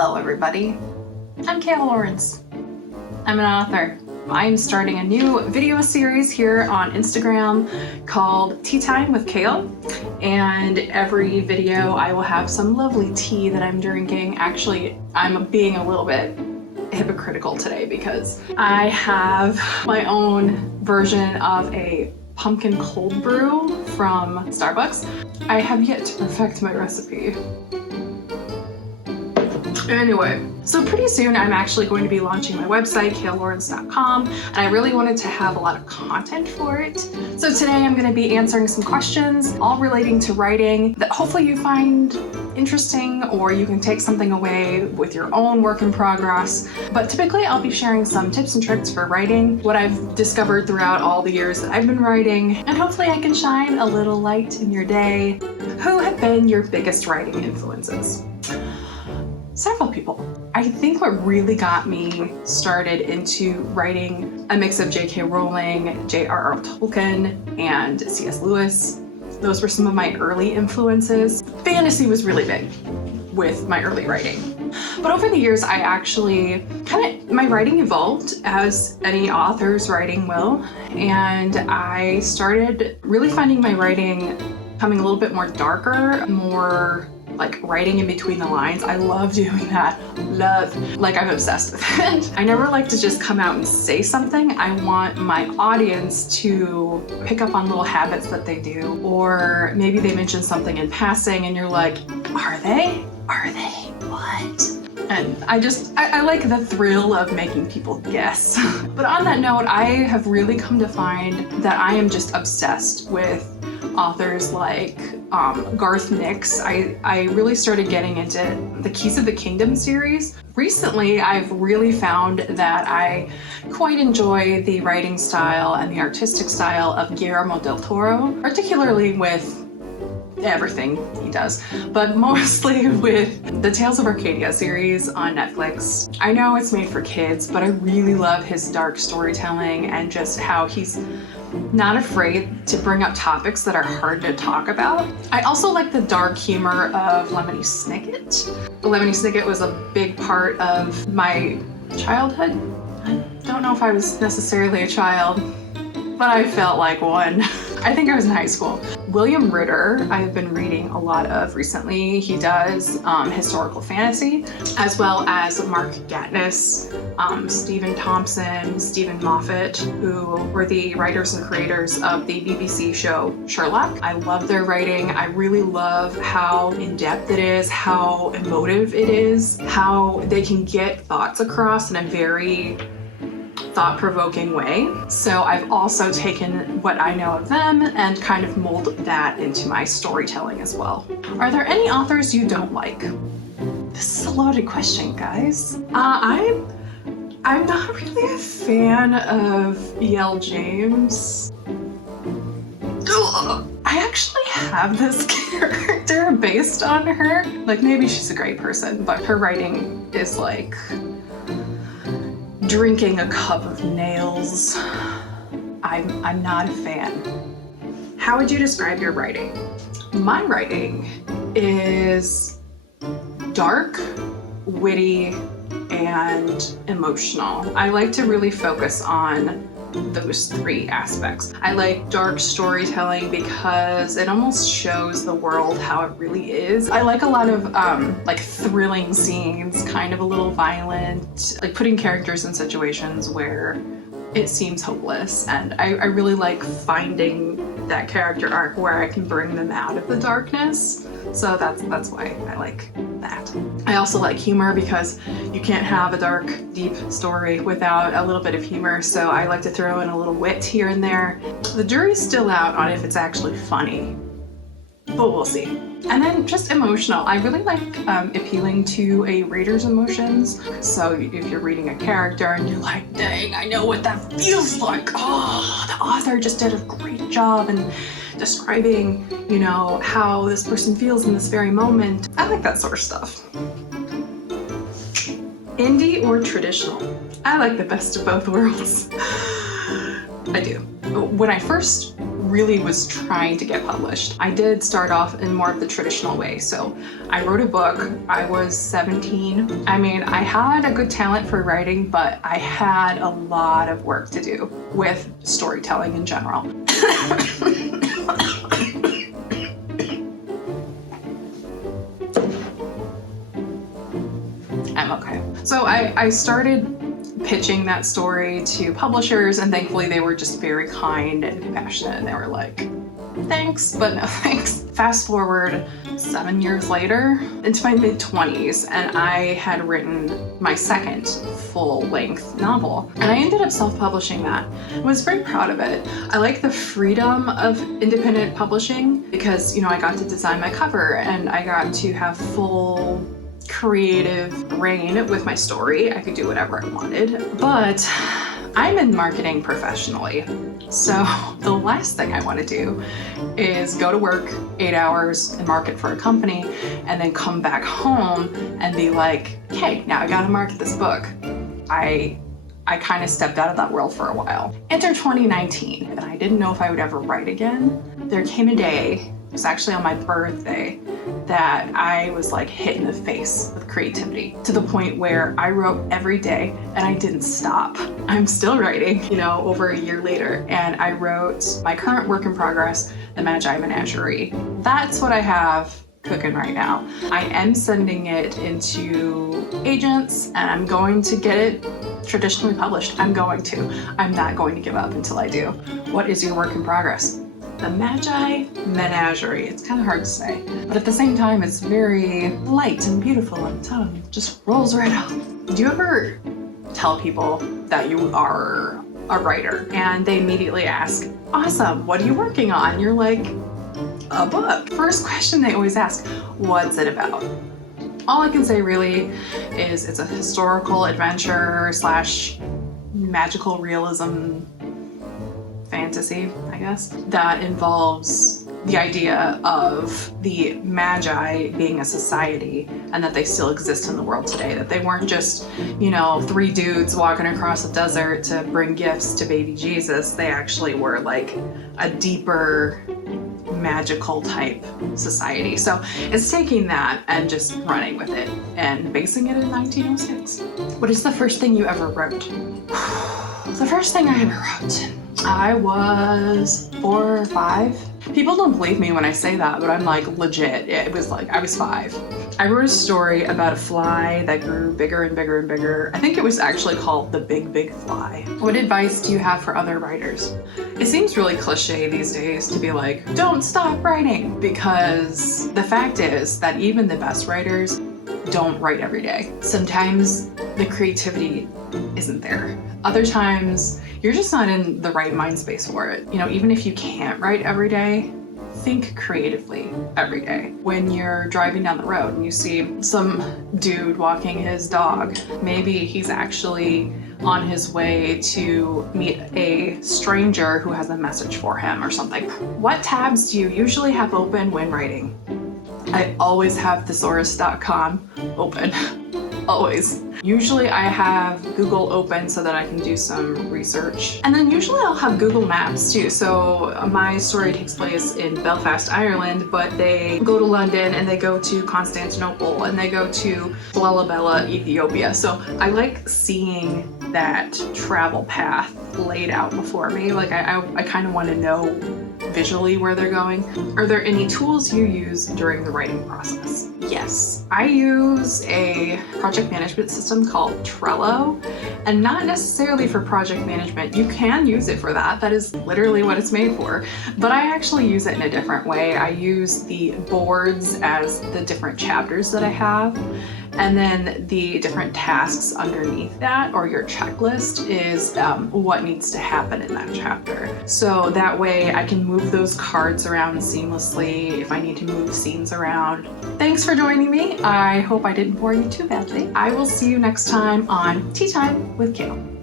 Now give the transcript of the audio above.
Hello everybody, I'm Kale Lawrence. I'm an author. I'm starting a new video series here on Instagram called Tea Time with Kale, and every video I will have some lovely tea that I'm drinking. Actually, I'm being a little bit hypocritical today because I have my own version of a pumpkin cold brew from Starbucks. I have yet to perfect my recipe. Anyway, so pretty soon I'm actually going to be launching my website, kalelawrence.com, and I really wanted to have a lot of content for it. So today I'm going to be answering some questions, all relating to writing, that hopefully you find interesting, or you can take something away with your own work in progress. But typically I'll be sharing some tips and tricks for writing, what I've discovered throughout all the years that I've been writing, and hopefully I can shine a little light in your day. Who have been your biggest writing influences? Several people. I think what really got me started into writing a mix of J.K. Rowling, J.R.R. Tolkien, and C.S. Lewis. Those were some of my early influences. Fantasy was really big with my early writing. But over the years, I actually my writing evolved as any author's writing will, and I started really finding my writing becoming a little bit more darker, more like writing in between the lines. I love doing that. I'm obsessed with it. I never like to just come out and say something. I want my audience to pick up on little habits that they do, or maybe they mention something in passing and you're like, are they? Are they? What? And I like the thrill of making people guess. But on that note, I have really come to find that I am just obsessed with authors like Garth Nix. I really started getting into the Keys of the Kingdom series. Recently, I've really found that I quite enjoy the writing style and the artistic style of Guillermo del Toro, particularly with everything he does, but mostly with the Tales of Arcadia series on Netflix. I know it's made for kids, but I really love his dark storytelling and just how he's not afraid to bring up topics that are hard to talk about. I also like the dark humor of Lemony Snicket. Lemony Snicket was a big part of my childhood. I don't know if I was necessarily a child, but I felt like one. I think I was in high school. William Ritter, I've been reading a lot of recently. He does historical fantasy, as well as Mark Gatiss, Stephen Thompson, Stephen Moffat, who were the writers and creators of the BBC show Sherlock. I love their writing. I really love how in-depth it is, how emotive it is, how they can get thoughts across in a very thought-provoking way. So I've also taken what I know of them and kind of molded that into my storytelling as well. Are there any authors you don't like? This is a loaded question, guys. I'm not really a fan of E.L. James. I actually have this character based on her. Like, maybe she's a great person, but her writing is like drinking a cup of nails. I'm not a fan. How would you describe your writing? My writing is dark, witty, and emotional. I like to really focus on those three aspects. I like dark storytelling because it almost shows the world how it really is. I like a lot of like thrilling scenes, kind of a little violent, like putting characters in situations where it seems hopeless, and I really like finding that character arc where I can bring them out of the darkness. So that's why I like that. I also like humor because you can't have a dark, deep story without a little bit of humor, so I like to throw in a little wit here and there. The jury's still out on if it's actually funny, but we'll see. And then just emotional. I really like appealing to a reader's emotions. So if you're reading a character and you're like, dang, I know what that feels like. Oh, the author just did a great job in describing, you know, how this person feels in this very moment. I like that sort of stuff. Indie or traditional? I like the best of both worlds. I do. When I first really was trying to get published. I did start off in more of the traditional way. So I wrote a book. I was 17. I mean, I had a good talent for writing, but I had a lot of work to do with storytelling in general. I'm okay. So I started pitching that story to publishers, and thankfully they were just very kind and compassionate, and they were like, thanks, but no thanks. Fast forward 7 years later into my mid-20s, and I had written my second full-length novel, and I ended up self-publishing that. I was very proud of it. I like the freedom of independent publishing because, you know, I got to design my cover and I got to have full creative reign with my story. I could do whatever I wanted, but I'm in marketing professionally. So the last thing I want to do is go to work 8 hours and market for a company and then come back home and be like, hey, now I gotta market this book. I kind of stepped out of that world for a while. Enter 2019, and I didn't know if I would ever write again. There came a day, it was actually on my birthday, that I was like hit in the face with creativity to the point where I wrote every day and I didn't stop. I'm still writing, you know, over a year later, and I wrote my current work in progress, The Magi Menagerie. That's what I have cooking right now. I am sending it into agents and I'm going to get it traditionally published. I'm not going to give up until I do. What is your work in progress? The Magi Menagerie. It's kind of hard to say, but at the same time, it's very light and beautiful and tongue. It just rolls right off. Do you ever tell people that you are a writer and they immediately ask, awesome, what are you working on? You're like, a book. First question they always ask, what's it about? All I can say really is it's a historical adventure / magical realism fantasy, I guess, that involves the idea of the Magi being a society and that they still exist in the world today, that they weren't just, you know, 3 dudes walking across a desert to bring gifts to baby Jesus. They actually were like a deeper magical type society. So it's taking that and just running with it and basing it in 1906. What is the first thing you ever wrote? The first thing I ever wrote, I was 4 or 5. People don't believe me when I say that, but I'm like legit. It was like I was 5. I wrote a story about a fly that grew bigger and bigger and bigger. I think it was actually called The Big Big Fly. What advice do you have for other writers? It seems really cliche these days to be like, don't stop writing, because the fact is that even the best writers don't write every day. Sometimes the creativity isn't there. Other times you're just not in the right mind space for it. You know, even if you can't write every day, think creatively every day. When you're driving down the road and you see some dude walking his dog, maybe he's actually on his way to meet a stranger who has a message for him or something. What tabs do you usually have open when writing? I always have thesaurus.com open, always. Usually I have Google open so that I can do some research. And then usually I'll have Google Maps too. So my story takes place in Belfast, Ireland, but they go to London and they go to Constantinople and they go to Lalibela, Ethiopia. So I like seeing that travel path laid out before me. Like I kind of want to know visually where they're going. Are there any tools you use during the writing process? Yes, I use a project management system called Trello, and not necessarily for project management. You can use it for that. That is literally what it's made for. But I actually use it in a different way. I use the boards as the different chapters that I have. And then the different tasks underneath that, or your checklist, is what needs to happen in that chapter. So that way I can move those cards around seamlessly if I need to move scenes around. Thanks for joining me. I hope I didn't bore you too badly. I will see you next time on Tea Time with Kale.